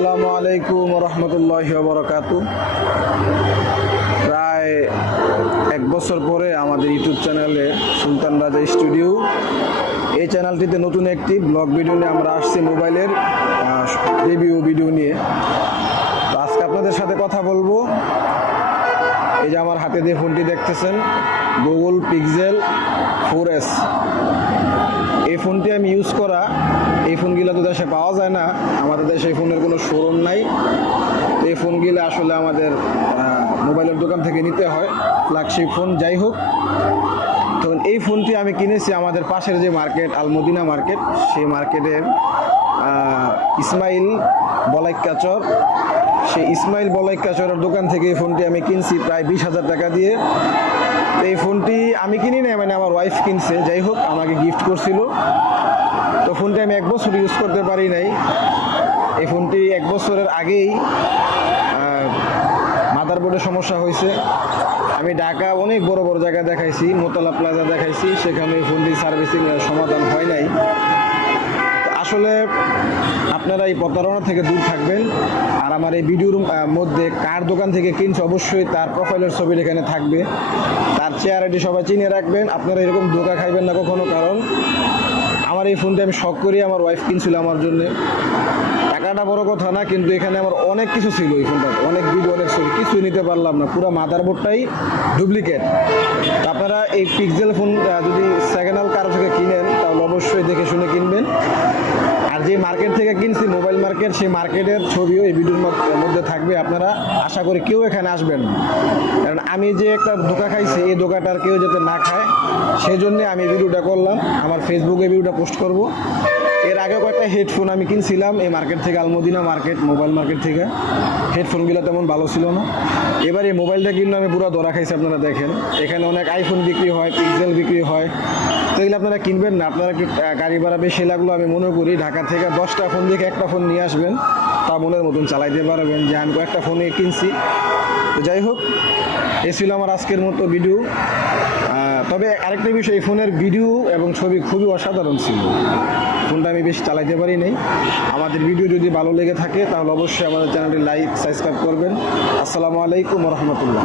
আসসালামু আলাইকুম রহমতুল্লাহি ওয়া বারাকাতুহু। প্রায় এক বছর পরে আমাদের ইউটিউব চ্যানেলে সুলতান রাজা স্টুডিও, এই চ্যানেলটিতে নতুন একটি ব্লগ ভিডিও নিয়ে আমরা আসছি, মোবাইলের রিভিউ ভিডিও নিয়ে। তো আজকে আপনাদের সাথে কথা বলবো। এই যে আমার হাতে যে ফোনটি দেখতেছেন, গুগল পিক্সেল 4S। এই ফোনটি আমি ইউজ করা, এই ফোনগুলো তো দেশে পাওয়া যায় না, আমাদের দেশে এই ফোনের কোনো শোরুম নাই। এই ফোনগুলো আসলে আমাদের মোবাইলের দোকান থেকে নিতে হয়, ফ্ল্যাগশিপ ফোন যাই হোক। তো এই ফোনটি আমি কিনেছি আমাদের পাশের যে মার্কেট আলমদিনা মার্কেট, সেই মার্কেটের ইসমাইল বলাইকাচর, সেই ইসমাইল বলাইকাচরের দোকান থেকে এই ফোনটি আমি কিনছি প্রায় 20,000 টাকা দিয়ে। এই ফোনটি আমি কিনি না, মানে আমার ওয়াইফ কিনছে, যাই হোক আমাকে গিফট করছিল। তো ফোনটি আমি এক বছর ইউজ করতে পারি নাই। এই ফোনটি এক বছরের আগেই মাদারবোর্ডের সমস্যা হয়েছে। আমি ঢাকা অনেক বড় বড় জায়গা দেখাইছি, মোতলা প্লাজা দেখাইছি, সেখানে এই ফোনটি সার্ভিসিং সমাধান হয় নাই। আসলে আপনারা এই প্রতারণা থেকে দূর থাকবেন। আর আমার এই ভিডিওর মধ্যে কার দোকান থেকে কিনছে অবশ্যই তার প্রোফাইলের ছবি এখানে থাকবে, তার চেহারাটি সবাই চিনে রাখবেন। আপনারা এরকম ধোঁকা খাইবেন না কখনো, কারণ আমার এই ফোনটি আমি শখ করি, আমার ওয়াইফ কিনছিল আমার জন্য। টাকাটা বড় কথা না, কিন্তু এখানে আমার অনেক কিছু ছিল এই ফোনটাতে, অনেক ভিডিও, অনেক ছবি, কিছুই নিতে পারলাম না, পুরো মাদারবোর্ডটাই ডুপ্লিকেট। আপনারা এই পিক্সেল ফোন যদি সেকেন্ড হ্যান্ড কারো থেকে কিনেন তাহলে অবশ্যই দেখে শুনে কিনবেন। আর যে মার্কেট থেকে কিনছি, মোবাইল মার্কেট, সেই মার্কেটের ছবিও এই ভিডিওর মধ্যে থাকবে। আপনারা আশা করি কেউ এখানে আসবেন না, কারণ আমি যে একটা ধোঁকা খাইছি, এই ধোঁকাটার কেউ যাতে না খায়, সেই জন্যে আমি ভিডিওটা করলাম, আমার ফেসবুকে ভিডিওটা পোস্ট করব। এর আগে কয়েকটা হেডফোন আমি কিনছিলাম এই মার্কেট থেকে, আলমদিনা মার্কেট মোবাইল মার্কেট থেকে। হেডফোনগুলো তেমন ভালো ছিল না। এবার এই মোবাইলটা কিনলে আমি পুরো ধরা খাইছি। আপনারা দেখেন এখানে অনেক আইফোন বিক্রি হয়, পিক্সেল বিক্রি হয়, তো এগুলো আপনারা কিনবেন না। আপনারা কি গাড়ি ভাড়া বেশি লাগলো, আমি মনে করি ঢাকা থেকে 10টা ফোন দেখে একটা ফোন নিয়ে আসবেন, তা মনের মতন চালাইতে পারবেন, যে আমি কয়েকটা ফোনে কিনছি। তো যাই হোক, এ ছিল আমার আজকের মতো ভিডিও। তবে আরেকটা বিষয়, এই ফোনের ভিডিও এবং ছবি খুবই অসাধারণ ছিল। ফোনটা আমি বেশি চালাইতে পারি নাই। আমাদের ভিডিও যদি ভালো লেগে থাকে তাহলে অবশ্যই আমাদের চ্যানেলটি লাইক সাবস্ক্রাইব করবেন। আসসালামু আলাইকুম রহমতুল্লাহ।